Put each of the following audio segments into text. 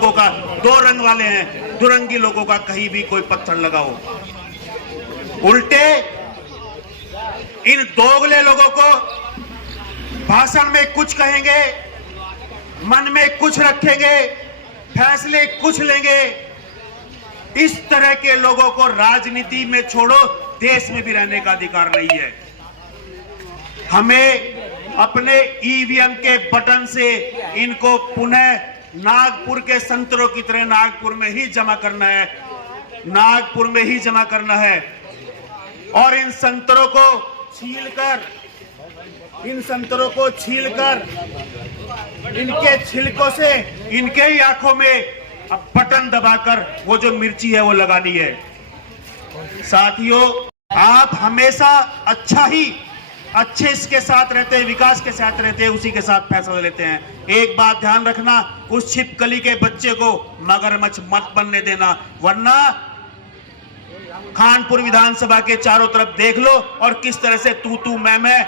लोगों का दो रंग वाले हैं, दुरंगी लोगों का कहीं भी कोई पत्थर लगाओ। उल्टे इन दोगले लोगों को भाषण में कुछ कहेंगे, मन में कुछ रखेंगे, फैसले कुछ लेंगे। इस तरह के लोगों को राजनीति में छोड़ो, देश में भी रहने का अधिकार नहीं है। हमें अपने ईवीएम के बटन से इनको पुनः नागपुर के संतरों की तरह नागपुर में ही जमा करना है, नागपुर में ही जमा करना है। और इन संतरों को छीलकर इनके छिलकों से इनके ही आंखों में अब बटन दबाकर वो जो मिर्ची है वो लगानी है। साथियों, आप हमेशा अच्छे इसके साथ रहते हैं, विकास के साथ रहते हैं, उसी के साथ फैसला लेते हैं। एक बात ध्यान रखना, उस छिपकली के बच्चे को मगरमच्छ मत बनने देना, वरना कानपुर विधानसभा के चारों तरफ देख लो और किस तरह से तू मैं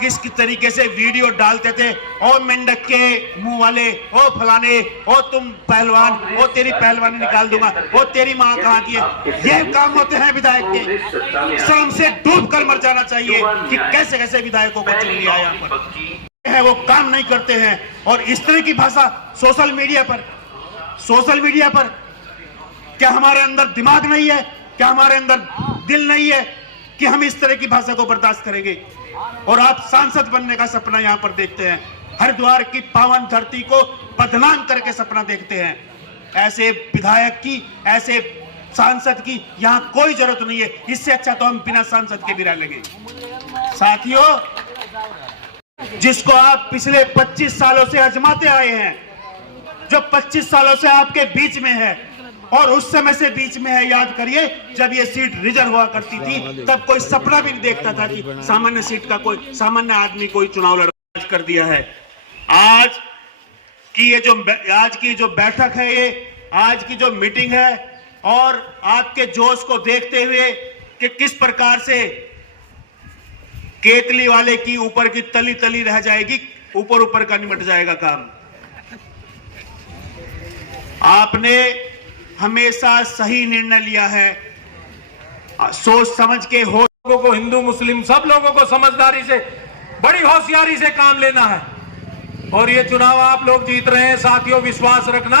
किस तरीके से वीडियो डालते थे। ओ मेंढक के मुंह वाले, ओ फलाने, ओ तुम पहलवान, ओ तेरी पहलवानी निकाल दूंगा, ओ तेरी मां कहां की है। ये काम होते हैं विधायक के। शर्म से डूब कर मर जाना चाहिए कि कैसे कैसे विधायकों को चुन लिया यहाँ पर है, वो काम नहीं करते हैं। और इस तरह की भाषा सोशल मीडिया पर क्या हमारे अंदर दिमाग नहीं है, क्या हमारे अंदर दिल नहीं है कि हम इस तरह की भाषा को बर्दाश्त करेंगे। और आप सांसद बनने का सपना यहां पर देखते हैं, हरिद्वार की पावन धरती को बदनाम करके सपना देखते हैं। ऐसे विधायक की, ऐसे सांसद की यहां कोई जरूरत नहीं है। इससे अच्छा तो हम बिना सांसद के भी रह लेंगे। साथियों, जिसको आप पिछले 25 सालों से आजमाते आए हैं, जो 25 सालों से आपके बीच में है और उस समय से बीच में है, याद करिए जब ये सीट रिजर्व हुआ करती थी तब कोई सपना भी नहीं देखता था कि सामान्य सीट का कोई सामान्य आदमी कोई चुनाव लड़ कर दिया है। आज की जो बैठक है, ये आज की जो मीटिंग है, और आपके जोश को देखते हुए कि किस प्रकार से केतली वाले की ऊपर की तली रह जाएगी, ऊपर का निमट जाएगा काम। आपने हमेशा सही निर्णय लिया है, सोच समझ के। लोगों को, हिंदू मुस्लिम सब लोगों को समझदारी से, बड़ी होशियारी से काम लेना है। और ये चुनाव आप लोग जीत रहे हैं साथियों, विश्वास रखना।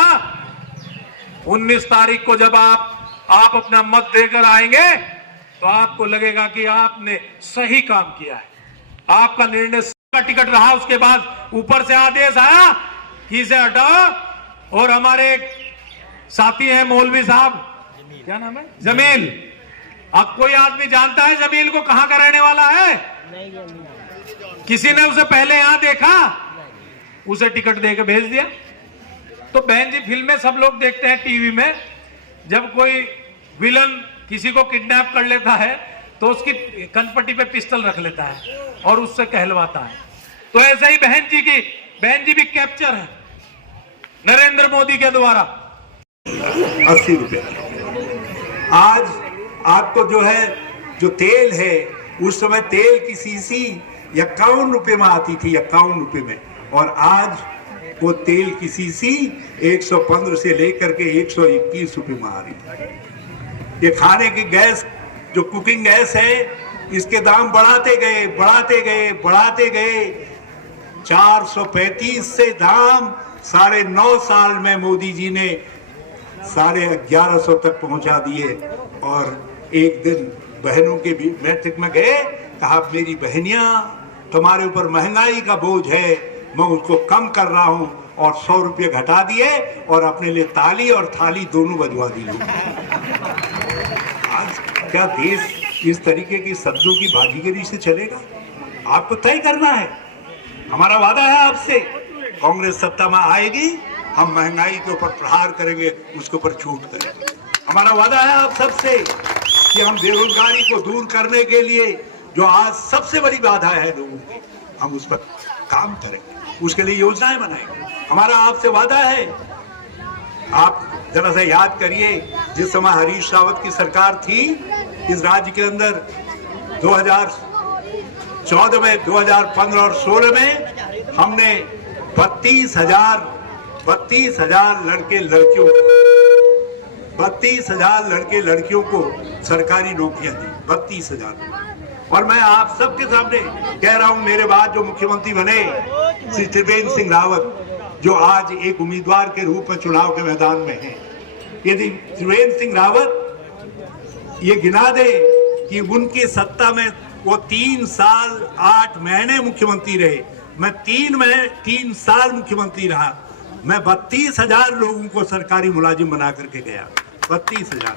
19 तारीख को जब आप अपना मत देकर आएंगे तो आपको लगेगा कि आपने सही काम किया है, आपका निर्णय का टिकट रहा। उसके बाद ऊपर से आदेश आया कि इसे हटाओ। और हमारे साथी हैं मौलवी साहब, क्या नाम है, जमील। अब कोई आदमी जानता है जमील को कहां का रहने वाला है? किसी ने उसे पहले यहां देखा? उसे टिकट देकर भेज दिया। तो बहन जी, फिल्में सब लोग देखते हैं टीवी में, जब कोई विलन किसी को किडनैप कर लेता है तो उसकी कनपट्टी पे पिस्टल रख लेता है और उससे कहलवाता है। तो ऐसे ही बहन जी भी कैप्चर है नरेंद्र मोदी के द्वारा। 80 रुपए। आज आपको जो तेल है, उस समय तेल की सीसी 51 रुपए में आती थी, 51 रुपए में, और आज वो तेल की सीसी 115 से लेकर के 121 रुपए में आ रही है। ये खाने की गैस, जो कुकिंग गैस है, इसके दाम बढ़ाते गए 435 से दाम 9.5 साल में मोदी जी ने 1150 तक पहुंचा दिए। और एक दिन बहनों के भी बैठक में गए, कहा मेरी बहनियां, तुम्हारे ऊपर महंगाई का बोझ है, मैं उसको कम कर रहा हूं, और 100 रुपये घटा दिए और अपने लिए ताली और थाली दोनों बजवा दी। आज क्या देश इस तरीके की सब्जियों की भागीदारी से चलेगा? आपको तय करना है। हमारा वादा है आपसे, कांग्रेस सत्ता में आएगी, हम महंगाई के ऊपर प्रहार करेंगे, उसके ऊपर छूट करेंगे। हमारा वादा है आप सबसे कि हम बेरोजगारी को दूर करने के लिए, जो आज सबसे बड़ी बाधा है लोगों की, हम उस पर काम करेंगे, उसके लिए योजनाएं बनाएंगे। हमारा आपसे वादा है। आप जरा सा याद करिए, जिस समय हरीश रावत की सरकार थी इस राज्य के अंदर, 2014 में, 2015 और 16 में हमने 32,000 32,000 लड़के लड़कियों को सरकारी नौकरियां दी, 32,000। और मैं आप सबके सामने कह रहा हूं, मेरे बाद जो मुख्यमंत्री बने श्री त्रिवेंद्र सिंह रावत, जो आज एक उम्मीदवार के रूप में चुनाव के मैदान में हैं, यदि त्रिवेंद्र सिंह रावत ये गिना दे कि उनकी सत्ता में वो 3 साल 8 महीने मुख्यमंत्री रहे, मैं 3 साल मुख्यमंत्री रहा, मैं 32,000 लोगों को सरकारी मुलाजिम बना करके गया। 32,000,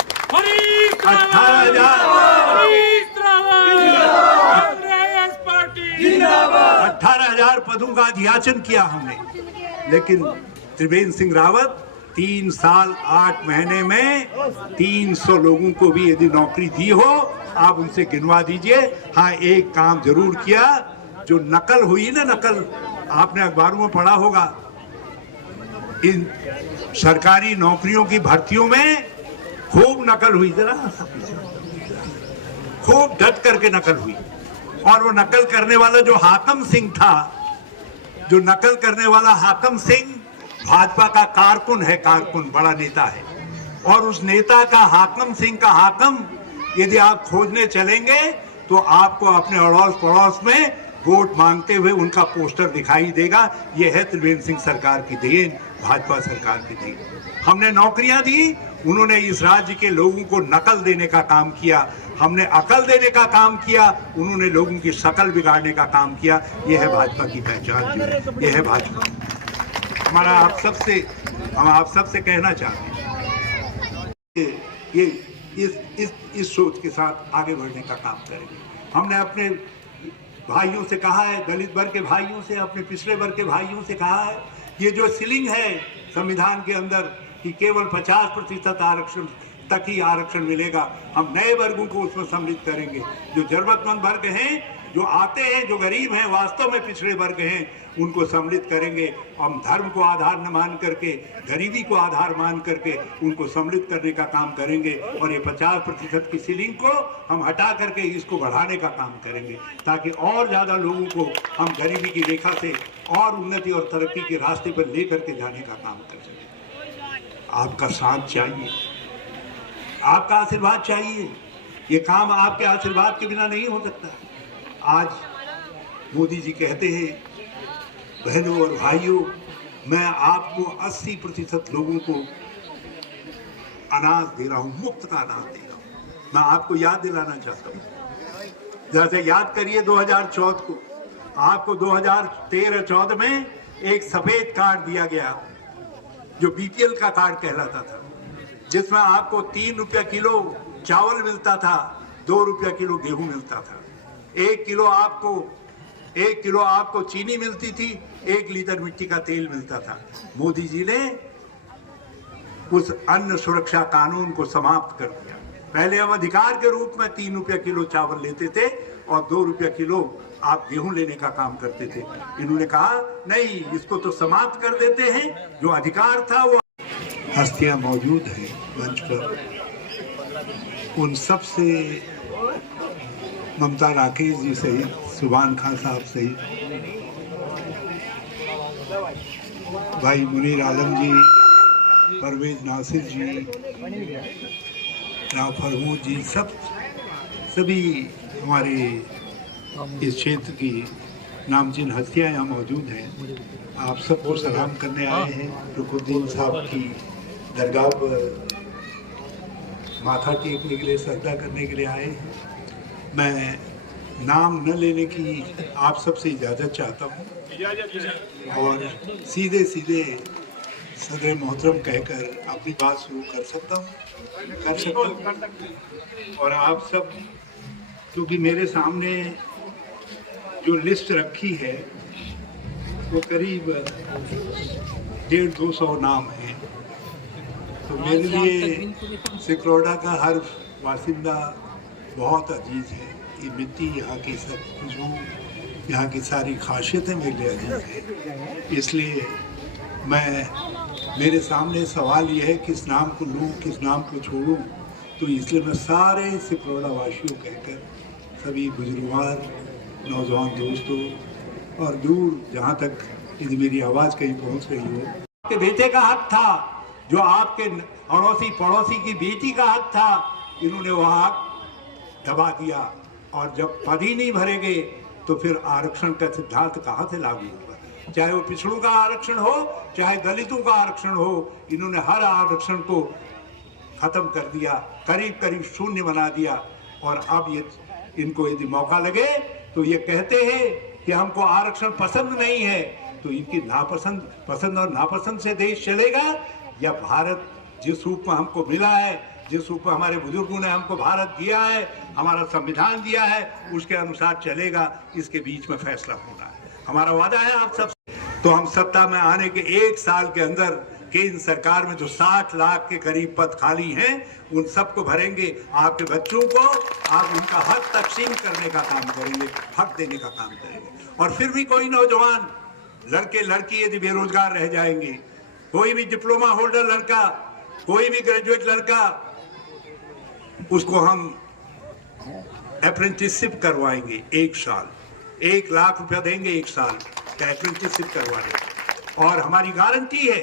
18,000 पदों का अधियाचन किया हमने। लेकिन त्रिवेंद्र सिंह रावत 3 साल 8 महीने में 300 लोगों को भी यदि नौकरी दी हो, आप उनसे गिनवा दीजिए। हाँ, एक काम जरूर किया, जो नकल हुई ना, नकल आपने अखबारों में पढ़ा होगा, इन सरकारी नौकरियों की भर्तियों में खूब नकल हुई, जरा खूब डट करके नकल हुई। और वो नकल करने वाला जो हाकम सिंह था, जो नकल करने वाला हाकम सिंह भाजपा का कारकुन है, कारकुन, बड़ा नेता है। और उस नेता का, हाकम सिंह का हाकम, यदि आप खोजने चलेंगे तो आपको अपने अड़ोस पड़ोस में वोट मांगते हुए उनका पोस्टर दिखाई देगा। यह है त्रिवेंद्र सिंह सरकार की देन, भाजपा सरकार की देन। हमने नौकरियां दी, उन्होंने इस राज्य के लोगों को नकल देने का काम किया, हमने अकल देने का काम किया, उन्होंने लोगों की शकल बिगाड़ने का काम किया। यह है भाजपा की पहचान, यह है भाजपा। हमारा हम आप सबसे कहना चाहते हैं, ये इस सोच के साथ आगे बढ़ने का काम करेंगे। हमने अपने भाइयों से कहा है, दलित वर्ग के भाइयों से, अपने पिछड़े वर्ग के भाइयों से कहा है, ये जो सीलिंग है संविधान के अंदर कि केवल 50% आरक्षण तक ही आरक्षण मिलेगा, हम नए वर्गों को उसमें सम्मिलित करेंगे। जो जरूरतमंद वर्ग हैं, जो आते हैं, जो गरीब हैं, वास्तव में पिछड़े वर्ग हैं, उनको सम्मिलित करेंगे। हम धर्म को आधार न मान करके, गरीबी को आधार मान करके उनको सम्मिलित करने का काम करेंगे। और ये 50% की सीलिंग को हम हटा करके इसको बढ़ाने का काम करेंगे, ताकि और ज़्यादा लोगों को हम गरीबी की रेखा से और उन्नति और तरक्की के रास्ते पर ले करके जाने का काम कर सकें। आपका साथ चाहिए, आपका आशीर्वाद चाहिए। ये काम आपके आशीर्वाद के बिना नहीं हो सकता। आज मोदी जी कहते हैं, बहनों और भाइयों, मैं आपको 80% लोगों को अनाज दे रहा हूं, मुफ्त का अनाज दे रहा हूं। मैं आपको याद दिलाना चाहता हूं, जैसे याद करिए 2014 को, आपको 2013-14 में एक सफेद कार्ड दिया गया जो बीपीएल का कार्ड कहलाता था, जिसमें आपको 3 रुपया किलो चावल मिलता था, 2 रुपया किलो गेहूं मिलता था, 1 किलो आपको चीनी मिलती थी, 1 लीटर मिट्टी का तेल मिलता था। मोदी जी ने उस अन्न सुरक्षा कानून को समाप्त कर दिया। पहले हम अधिकार के रूप में 3 रुपया किलो चावल लेते थे और 2 रुपया किलो आप गेहूं लेने का काम करते थे। इन्होंने कहा नहीं, इसको तो समाप्त कर देते हैं, जो अधिकार था वो। हस्तियां मौजूद हैं मंच पर, उन सब से ममता राकेश जी सहित, सुभान खान साहब सहित, भाई मुनीर आलम जी, परवेज नासिर जी, राव फरमूद जी, सभी हमारे इस क्षेत्र की नामचीन हस्तियां यहाँ मौजूद हैं। आप सबको सलाम करने आए हैं। रुकुद्दीन साहब की दरगाह पर माथा टेकने के लिए, श्रद्धा करने के लिए आए हैं। मैं नाम न लेने की आप सबसे इजाज़त चाहता हूँ और सीधे सदर मोहतरम कहकर अपनी बात शुरू कर सकता हूँ। और आप सब, क्योंकि मेरे सामने जो लिस्ट रखी है वो करीब 150-200 नाम हैं, तो मेरे लिए सिकरौड़ा का हर वासिंदा बहुत अजीज है। ये मिट्टी, यहाँ की सब खुशबू, यहाँ की सारी खासियतें मेरे लिए अजीज है। इसलिए मेरे सामने सवाल ये है, किस नाम को लूँ, किस नाम को छोड़ूँ। तो इसलिए मैं सारे सिकरौड़ा वासियों कहकर, सभी बुजुर्गवार, नौजवान दोस्तों और दूर जहाँ तक यदि मेरी आवाज़ कहीं पहुँच रही हो, आपके बेटे का हक था, जो आपके अड़ोसी पड़ोसी की बेटी का हक था, इन्होंने वह हक दबा दिया। और जब पद ही नहीं भरेंगे तो फिर आरक्षण का सिद्धांत कहाँ से लागू होगा? चाहे वो पिछड़ों का आरक्षण हो, चाहे दलितों का आरक्षण हो, इन्होंने हर आरक्षण को खत्म कर दिया, करीब करीब शून्य बना दिया। और अब ये इनको यदि मौका लगे तो ये कहते हैं कि हमको आरक्षण पसंद नहीं है, तो इनकी पसंद और नापसंद से देश चलेगा, या भारत जिस रूप में हमको मिला है, जिस रूप में हमारे बुजुर्गों ने हमको भारत दिया है, हमारा संविधान दिया है, उसके अनुसार चलेगा? इसके बीच में फैसला होना है। हमारा वादा है आप सब। तो हम सत्ता में आने के 1 साल के अंदर केंद्र सरकार में जो 60 लाख के करीब पद खाली हैं, उन सबको भरेंगे। आपके बच्चों को आप उनका हक तकसीम करने का काम करेंगे, हक देने का काम करेंगे। और फिर भी कोई नौजवान लड़के लड़की यदि बेरोजगार रह जाएंगे, कोई भी डिप्लोमा होल्डर लड़का, कोई भी ग्रेजुएट लड़का, उसको हम अप्रेंटिसशिप करवाएंगे 1 साल, 1 लाख रुपया देंगे 1 साल का अप्रेंटिसशिप करवाने। और हमारी गारंटी है